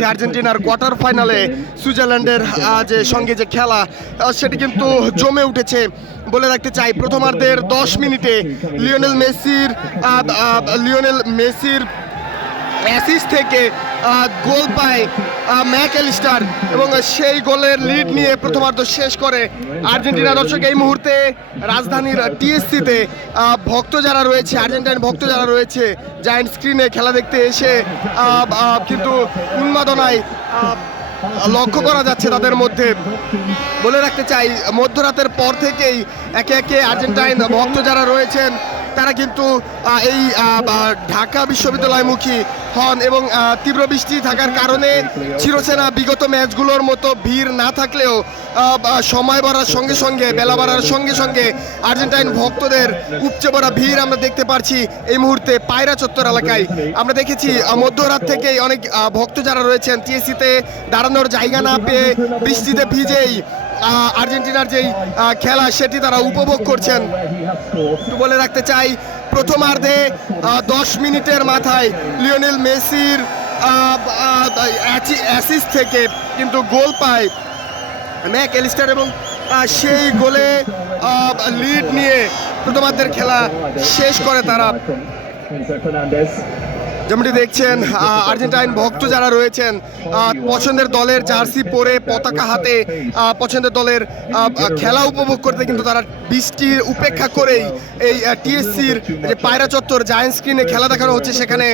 রয়েছে আর্জেন্টিনার কোয়ার্টার ফাইনালে সুইজারল্যান্ডের যে সঙ্গে যে খেলা সেটি কিন্তু জমে উঠেছে বলে রাখতে চাই। প্রথমার্ধের 10 মিনিটে লিওনেল মেসির অ্যাসিস্ট থেকে গোল পায় ম্যাকঅ্যালিস্টার এবং সেই গোলের লিড নিয়ে প্রথমার্ধ শেষ করে আর্জেন্টিনা। দর্শক, এই মুহূর্তে রাজধানীর টিএসসিতে ভক্ত যারা রয়েছে, আর্জেন্টাইন ভক্ত যারা রয়েছে, জায়ান্ট স্ক্রিনে খেলা দেখতে এসে কিন্তু উন্মাদনায় লক্ষ্য করা যাচ্ছে তাদের মধ্যে। বলে রাখতে চাই, মধ্যরাতের পর থেকেই একে একে আর্জেন্টাইন ভক্ত যারা রয়েছেন তারা কিন্তু এই ঢাকা বিশ্ববিদ্যালয়মুখী হন এবং তীব্র বৃষ্টি থাকার কারণে চিরচেনা বিগত ম্যাচগুলোর মতো ভিড় না থাকলেও সময় বাড়ার সঙ্গে সঙ্গে, বেলা বাড়ার সঙ্গে সঙ্গে আর্জেন্টাইন ভক্তদের উপচে পড়া ভিড় আমরা দেখতে পাচ্ছি এই মুহূর্তে পায়রা চত্বর এলাকায়। আমরা দেখেছি মধ্যরাত থেকেই অনেক ভক্ত যারা রয়েছেন টিএসসিতে দাঁড়ানোর জায়গা না পেয়ে বৃষ্টিতে ভিজেই আর্জেন্টিনার যেই খেলা সেটি তারা উপভোগ করছেন। বলে রাখতে চাই, প্রথমার্ধে 10 মিনিটের মাথায় লিওনেল মেসির অ্যাসিস্ট থেকে কিন্তু গোল পায় ম্যাকঅ্যালিস্টার এবং সেই গোলে লিড নিয়ে প্রথমার্ধের খেলা শেষ করে তারা। যেমনটি দেখছেন, আর্জেন্টাইন ভক্ত যারা রয়েছেন পছন্দের দলের জার্সি পরে পতাকা হাতে পছন্দের দলের খেলা উপভোগ করতে কিন্তু তারা বৃষ্টির উপেক্ষা করেই এই টিএসসির যে পায়রা চত্বর জায়ান্ট স্ক্রিনে খেলা দেখানো হচ্ছে সেখানে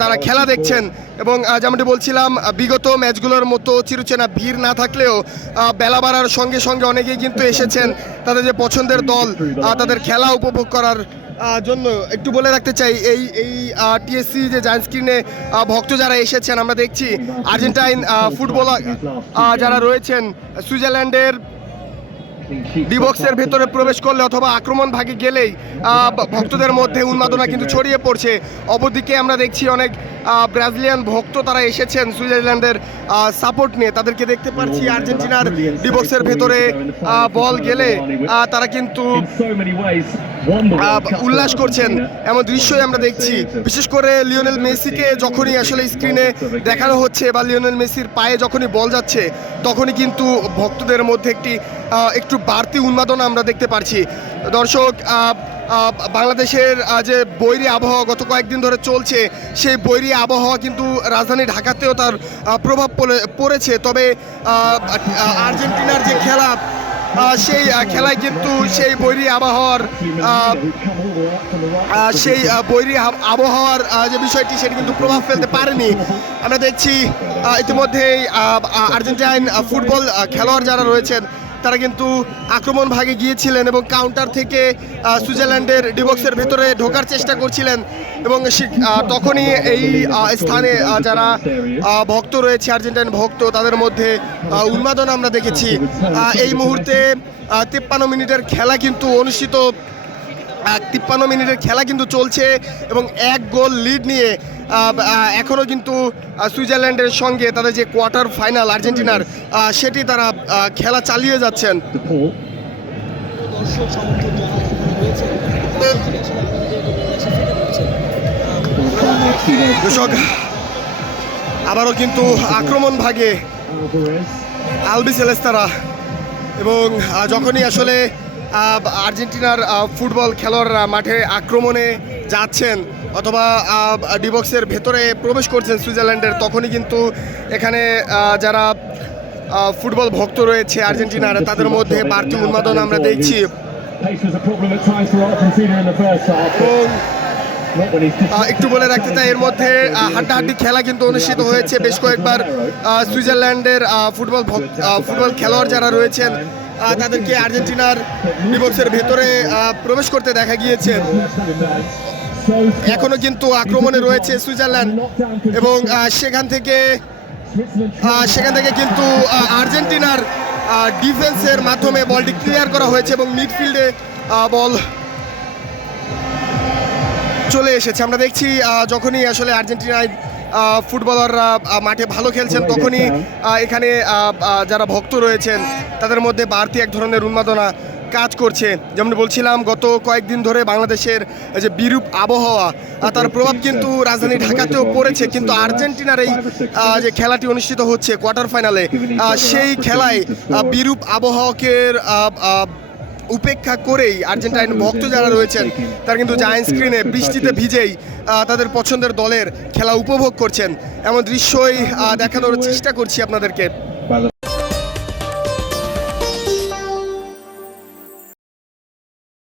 তারা খেলা দেখছেন। এবং যেমনটি বলছিলাম, বিগত ম্যাচগুলোর মতো চিরচেনা ভিড় না থাকলেও বেলা বাড়ার সঙ্গে সঙ্গে অনেকেই কিন্তু এসেছেন তাদের যে পছন্দের দল তাদের খেলা উপভোগ করার জন্য। একটু বলে রাখতে চাই, এই টিএসসি যে জায়ান্ট স্ক্রিনে ভক্ত যারা এসেছেন, আমরা দেখছি আর্জেন্টাইন ফুটবলার যারা রয়েছেন সুইজারল্যান্ডের ডিবক্সের ভেতরে প্রবেশ করলে অথবা আক্রমণ ভাগে গেলেই ভক্তদের মধ্যে উন্মাদনা কিন্তু ছড়িয়ে পড়ছে। অপরদিকে আমরা দেখছি অনেক ব্রাজিলিয়ান ভক্ত তারা এসেছেন সুইজারল্যান্ডের সাপোর্ট নিয়ে, তাদেরকে দেখতে পাচ্ছি আর্জেন্টিনার ডিবক্সের ভেতরে বল গেলে তারা কিন্তু উল্লাস করছেন, এমন দৃশ্যই আমরা দেখছি। বিশেষ করে লিওনেল মেসিকে যখনই আসলে স্ক্রিনে দেখানো হচ্ছে বা লিওনেল মেসির পায়ে যখনই বল যাচ্ছে তখনই কিন্তু ভক্তদের মধ্যে একটু বাড়তি উন্মাদনা আমরা দেখতে পারছি। দর্শক, বাংলাদেশের যে বৈরী আবহাওয়া গত কয়েকদিন ধরে চলছে, সেই বৈরী আবহাওয়া কিন্তু রাজধানী ঢাকাতেও তার প্রভাব পড়েছে। তবে আর্জেন্টিনার যে খেলা সেই খেলায় কিন্তু সেই বৈরী আবহাওয়ার যে বিষয়টি সেটি কিন্তু প্রভাব ফেলতে পারেনি। আমরা দেখছি ইতিমধ্যেই আর্জেন্টাইন ফুটবল খেলোয়াড় যারা রয়েছেন তারা কিন্তু আক্রমণ ভাগে গিয়েছিলেন এবং কাউন্টার থেকে সুইজারল্যান্ডের ডিবক্সের ভেতরে ঢোকার চেষ্টা করছিলেন এবং তখনই এই স্থানে যারা ভক্ত রয়েছে, আর্জেন্টাইন ভক্ত, তাদের মধ্যে উন্মাদনা আমরা দেখেছি। এই মুহূর্তে 53 মিনিটের খেলা কিন্তু অনুষ্ঠিত, 53 মিনিটের খেলা কিন্তু চলছে এবং 1 গোল লিড নিয়ে এখনও কিন্তু সুইজারল্যান্ডের সঙ্গে তাদের যে কোয়ার্টার ফাইনাল আর্জেন্টিনার সেটি তারা খেলা চালিয়ে যাচ্ছেন। দর্শক, আবারও কিন্তু আক্রমণ ভাগে আলবিসেলেস্তারা এবং যখনই আসলে আর্জেন্টিনার ফুটবল খেলোয়াড়রা মাঠে আক্রমণে যাচ্ছেন অথবা ডিবক্সের ভেতরে প্রবেশ করছেন সুইজারল্যান্ডের, তখনই কিন্তু এখানে যারা ফুটবল ভক্ত রয়েছে আর্জেন্টিনার তাদের মধ্যে বাড়তি উন্মাদনা আমরা দেখছি। একটু বলে রাখতে চাই, এর মধ্যে হাড্ডাহাড্ডি খেলা কিন্তু অনুষ্ঠিত হয়েছে বেশ কয়েকবার। সুইজারল্যান্ডের ফুটবল খেলোয়াড় যারা রয়েছেন তাদেরকে আর্জেন্টিনার ডিবক্সের ভেতরে প্রবেশ করতে দেখা গিয়েছে। এখনো কিন্তু আক্রমণে রয়েছে সুইজারল্যান্ড এবং সেখান থেকে কিন্তু আর্জেন্টিনার ডিফেন্সের মাধ্যমে বলটি ক্লিয়ার করা হয়েছে এবং মিডফিল্ডে বল চলে এসেছে। আমরা দেখছি যখনই আসলে আর্জেন্টিনায় ফুটবলাররা মাঠে ভালো খেলছেন তখনই এখানে যারা ভক্ত রয়েছেন তাদের মধ্যে বাড়তি এক ধরনের উন্মাদনা কাজ করছে। যেমন বলছিলাম, গত কয়েকদিন ধরে বাংলাদেশের যে বিরূপ আবহাওয়া তার প্রভাব কিন্তু রাজধানী ঢাকাতেও পড়েছে, কিন্তু আর্জেন্টিনার এই যে খেলাটি অনুষ্ঠিত হচ্ছে কোয়ার্টার ফাইনালে, সেই খেলায় বিরূপ আবহাওয়াকে উপেক্ষা করেই আর্জেন্টাইন ভক্ত যারা রয়েছেন তারা কিন্তু জায়ান্ট স্ক্রিনে বৃষ্টিতে ভিজেই তাদের পছন্দের দলের খেলা উপভোগ করছেন। এমন দৃশ্যই দেখানোর চেষ্টা করছি আপনাদেরকে।